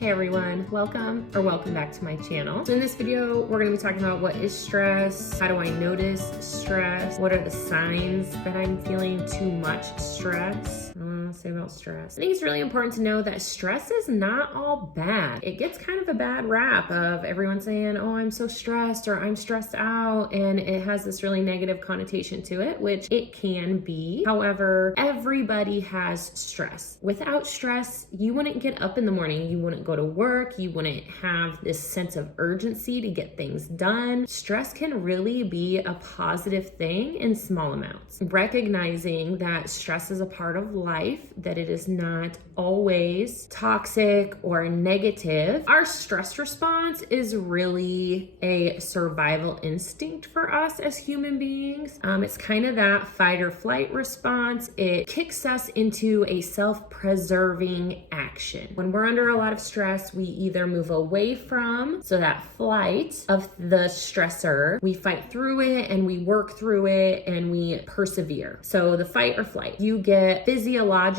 Hey everyone, welcome back to my channel. So in this video, we're gonna be talking about what is stress, how do I notice stress, what are the signs that I'm feeling too much stress. Say about stress. I think it's really important to know that stress is not all bad. It gets kind of a bad rap of everyone saying, oh, I'm so stressed or I'm stressed out, and it has this really negative connotation to it, which it can be. However, everybody has stress. Without stress, you wouldn't get up in the morning, you wouldn't go to work, you wouldn't have this sense of urgency to get things done. Stress can really be a positive thing in small amounts. Recognizing that stress is a part of life, that it is not always toxic or negative. Our stress response is really a survival instinct for us as human beings. It's kind of that fight or flight response. It kicks us into a self-preserving action. When we're under a lot of stress, we either move away from, so that flight of the stressor, we fight through it and we work through it and we persevere. So the fight or flight, you get physiological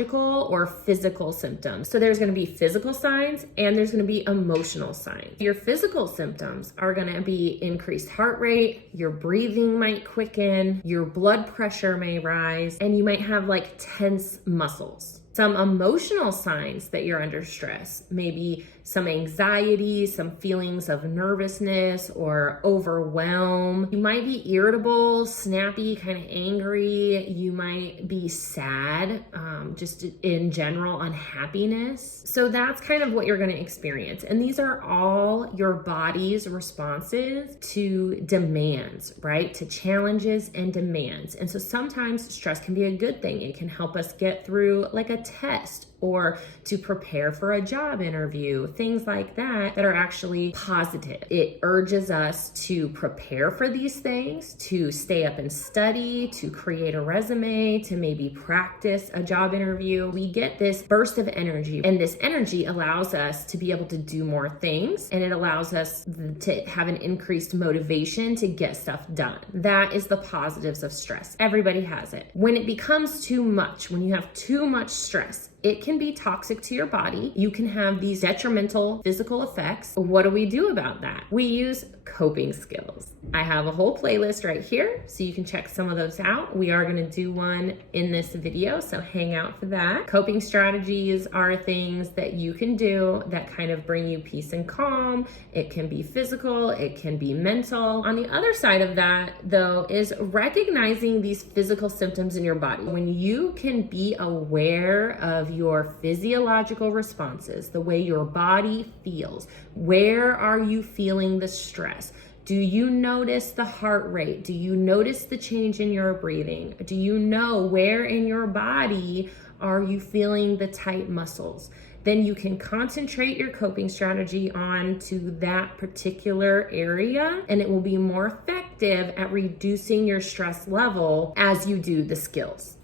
or physical symptoms. So there's going to be physical signs and there's going to be emotional signs. Your physical symptoms are going to be increased heart rate, your breathing might quicken, your blood pressure may rise, and you might have like tense muscles. Some emotional signs that you're under stress, maybe some anxiety, some feelings of nervousness or overwhelm. You might be irritable, snappy, kind of angry. You might be sad, just in general unhappiness. So that's kind of what you're going to experience. And these are all your body's responses to demands, right? To challenges and demands. And so sometimes stress can be a good thing. It can help us get through like a test or to prepare for a job interview, things like that that are actually positive. It urges us to prepare for these things, to stay up and study, to create a resume, to maybe practice a job interview. We get this burst of energy, and this energy allows us to be able to do more things, and it allows us to have an increased motivation to get stuff done. That is the positives of stress. Everybody has it. When it becomes too much, when you have too much stress, it can be toxic to your body. You can have these detrimental physical effects. What do we do about that? We use coping skills. I have a whole playlist right here, so you can check some of those out. We are gonna do one in this video, so hang out for that. Coping strategies are things that you can do that kind of bring you peace and calm. It can be physical, it can be mental. On the other side of that, though, is recognizing these physical symptoms in your body. When you can be aware of your physiological responses, the way your body feels, where are you feeling the stress? Do you notice the heart rate? Do you notice the change in your breathing? Do you know where in your body are you feeling the tight muscles? Then you can concentrate your coping strategy on to that particular area, and it will be more effective at reducing your stress level as you do the skills.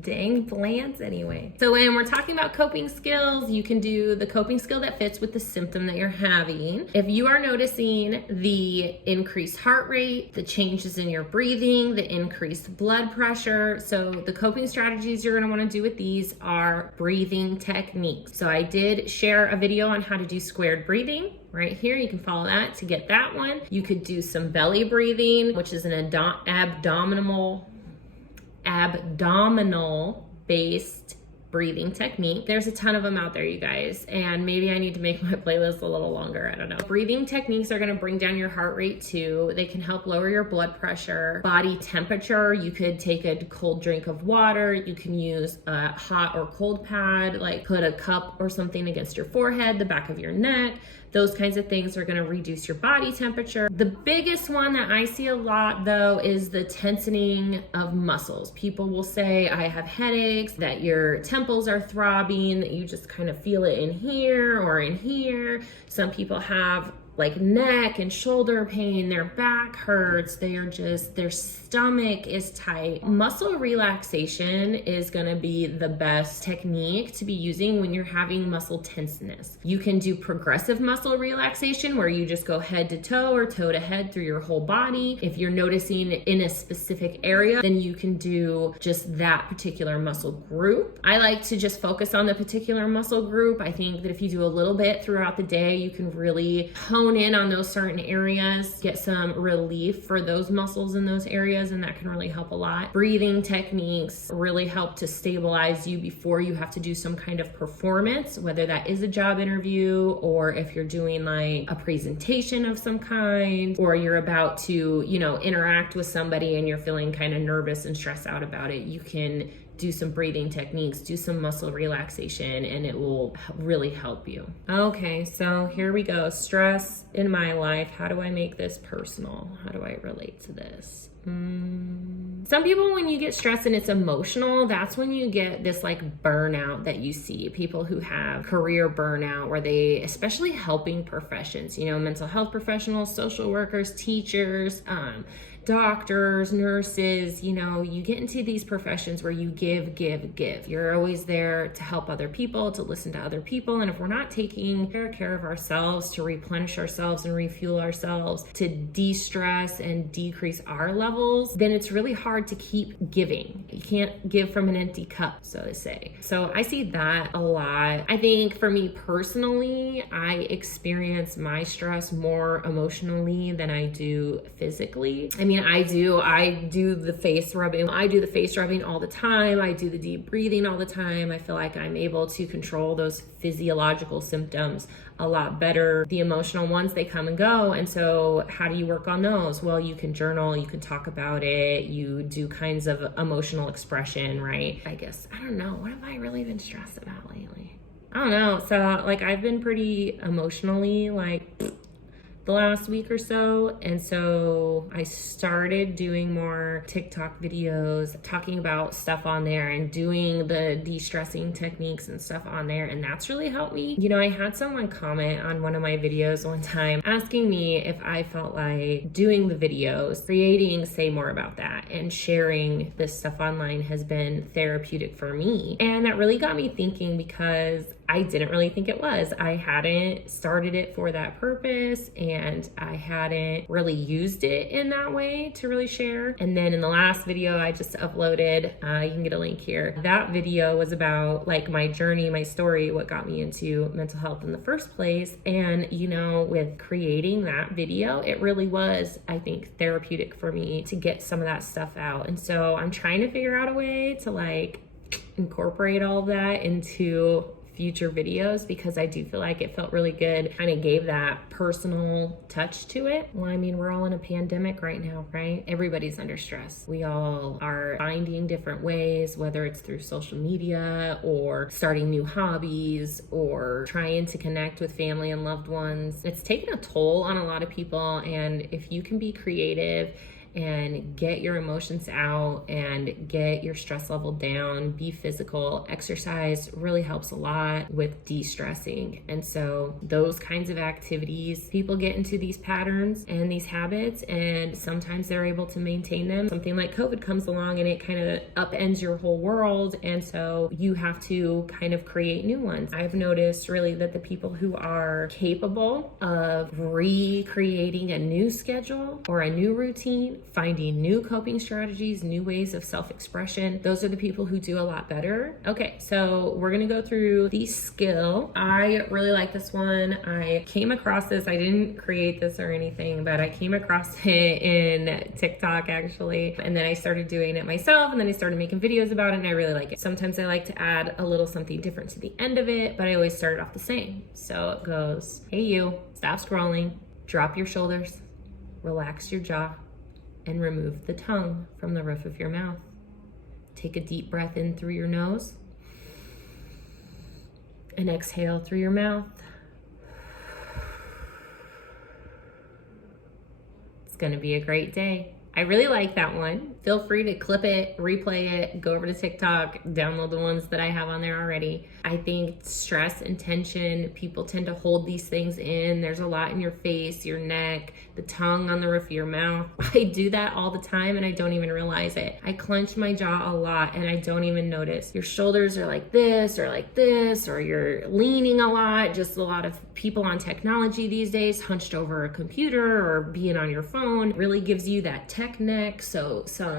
Dang plants anyway. So when we're talking about coping skills, you can do the coping skill that fits with the symptom that you're having. If you are noticing the increased heart rate, the changes in your breathing, the increased blood pressure, so the coping strategies you're gonna wanna do with these are breathing techniques. So I did share a video on how to do squared breathing. Right here, you can follow that to get that one. You could do some belly breathing, which is an abdominal based breathing technique. There's a ton of them out there, you guys, and maybe I need to make my playlist a little longer, I don't know. Breathing techniques are gonna bring down your heart rate too. They can help lower your blood pressure, body temperature. You could take a cold drink of water. You can use a hot or cold pad, like put a cup or something against your forehead, the back of your neck. Those kinds of things are gonna reduce your body temperature. The biggest one that I see a lot though is the tensing of muscles. People will say, I have headaches, that your temples are throbbing, that you just kind of feel it in here or in here. Some people have like neck and shoulder pain, their back hurts, their stomach is tight. Muscle relaxation is gonna be the best technique to be using when you're having muscle tenseness. You can do progressive muscle relaxation where you just go head to toe or toe to head through your whole body. If you're noticing in a specific area, then you can do just that particular muscle group. I like to just focus on the particular muscle group. I think that if you do a little bit throughout the day, you can really hone in on those certain areas, get some relief for those muscles in those areas, and that can really help a lot. Breathing techniques really help to stabilize you before you have to do some kind of performance, whether that is a job interview or if you're doing like a presentation of some kind, or you're about to, interact with somebody and you're feeling kind of nervous and stressed out about it. You can do some breathing techniques, do some muscle relaxation, and it will really help you. Okay, so here we go. Stress in my life. How do I make this personal? How do I relate to this? Some people, when you get stressed and it's emotional, that's when you get this like burnout that you see. People who have career burnout, where they, especially helping professions, mental health professionals, social workers, teachers, doctors, nurses, you get into these professions where you give. You're always there to help other people, to listen to other people. And if we're not taking care of ourselves, to replenish ourselves and refuel ourselves, to de-stress and decrease our levels, then it's really hard to keep giving. You can't give from an empty cup, so to say. So I see that a lot. I think for me personally, I experience my stress more emotionally than I do physically. I do the face rubbing. I do the face rubbing all the time. I do the deep breathing all the time. I feel like I'm able to control those physiological symptoms a lot better. The emotional ones, they come and go. And so how do you work on those? Well, you can journal, you can talk about it, you do kinds of emotional expression, right? I don't know. What have I really been stressed about lately? I don't know. So I've been pretty emotionally the last week or so. And so I started doing more TikTok videos, talking about stuff on there and doing the de-stressing techniques and stuff on there. And that's really helped me. I had someone comment on one of my videos one time asking me if I felt like doing the videos, creating Say More About That, and sharing this stuff online has been therapeutic for me. And that really got me thinking, because I didn't really think it was. I hadn't started it for that purpose, and I hadn't really used it in that way to really share. And then in the last video I just uploaded, you can get a link here. That video was about my journey, my story, what got me into mental health in the first place. And with creating that video, it really was, I think, therapeutic for me to get some of that stuff out. And so I'm trying to figure out a way to incorporate all of that into future videos, because I do feel like it felt really good. Kind of gave that personal touch to it. Well, we're all in a pandemic right now, right? Everybody's under stress. We all are finding different ways, whether it's through social media or starting new hobbies or trying to connect with family and loved ones. It's taken a toll on a lot of people. And if you can be creative and get your emotions out and get your stress level down, be physical. Exercise really helps a lot with de-stressing. And so those kinds of activities, people get into these patterns and these habits, and sometimes they're able to maintain them. Something like COVID comes along and it kind of upends your whole world. And so you have to kind of create new ones. I've noticed really that the people who are capable of recreating a new schedule or a new routine, finding new coping strategies, new ways of self-expression, those are the people who do a lot better. Okay, so we're gonna go through the skill. I really like this one. I came across this, I didn't create this or anything, but I came across it in TikTok actually. And then I started doing it myself, and then I started making videos about it, and I really like it. Sometimes I like to add a little something different to the end of it, but I always start it off the same. So it goes, hey you, stop scrolling, drop your shoulders, relax your jaw, and remove the tongue from the roof of your mouth. Take a deep breath in through your nose and exhale through your mouth. It's gonna be a great day. I really like that one. Feel free to clip it, replay it, go over to TikTok, download the ones that I have on there already. I think stress and tension, people tend to hold these things in. There's a lot in your face, your neck, the tongue on the roof of your mouth. I do that all the time and I don't even realize it. I clench my jaw a lot and I don't even notice. Your shoulders are like this, or you're leaning a lot. Just a lot of people on technology these days, hunched over a computer or being on your phone, really gives you that tech neck. So some,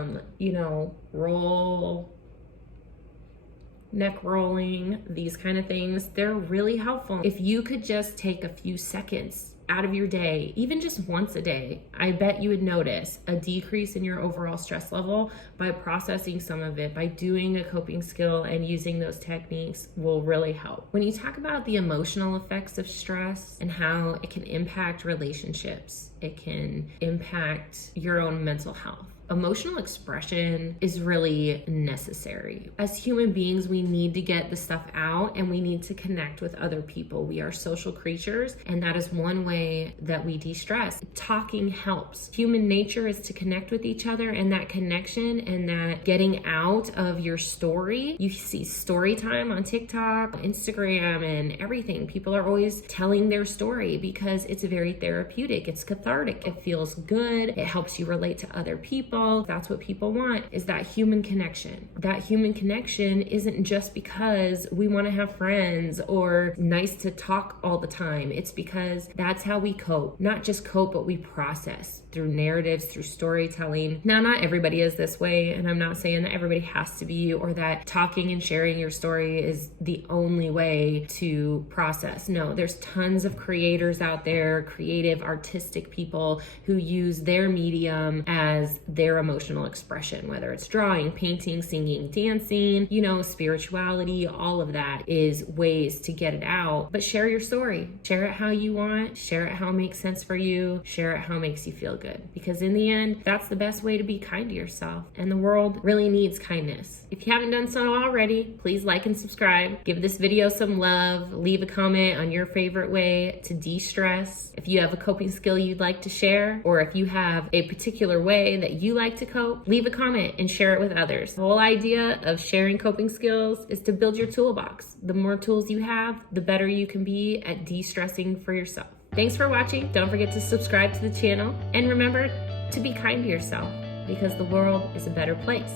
neck rolling, these kind of things, they're really helpful. If you could just take a few seconds out of your day, even just once a day, I bet you would notice a decrease in your overall stress level by processing some of it, by doing a coping skill, and using those techniques will really help. When you talk about the emotional effects of stress and how it can impact relationships, it can impact your own mental health. Emotional expression is really necessary. As human beings, we need to get the stuff out and we need to connect with other people. We are social creatures, and that is one way that we de-stress. Talking helps. Human nature is to connect with each other, and that connection and that getting out of your story. You see story time on TikTok, Instagram, and everything. People are always telling their story because it's very therapeutic. It's cathartic. It feels good. It helps you relate to other people. That's what people want, is that human connection. That human connection isn't just because we want to have friends or nice to talk all the time. It's because that's how we cope. Not just cope, but we process through narratives, through storytelling. Now, not everybody is this way, and I'm not saying that everybody has to be, or that talking and sharing your story is the only way to process. No, there's tons of creators out there, creative, artistic people who use their medium as their emotional expression, whether it's drawing, painting, singing, dancing, spirituality, all of that is ways to get it out. But share your story. Share it how you want. Share it how it makes sense for you. Share it how it makes you feel good. Because in the end, that's the best way to be kind to yourself. And the world really needs kindness. If you haven't done so already, please like and subscribe. Give this video some love. Leave a comment on your favorite way to de-stress. If you have a coping skill you'd like to share, or if you have a particular way that you like to cope, leave a comment and share it with others. The whole idea of sharing coping skills is to build your toolbox. The more tools you have, the better you can be at de-stressing for yourself. Thanks for watching. Don't forget to subscribe to the channel, and remember to be kind to yourself, because the world is a better place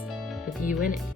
with you in it.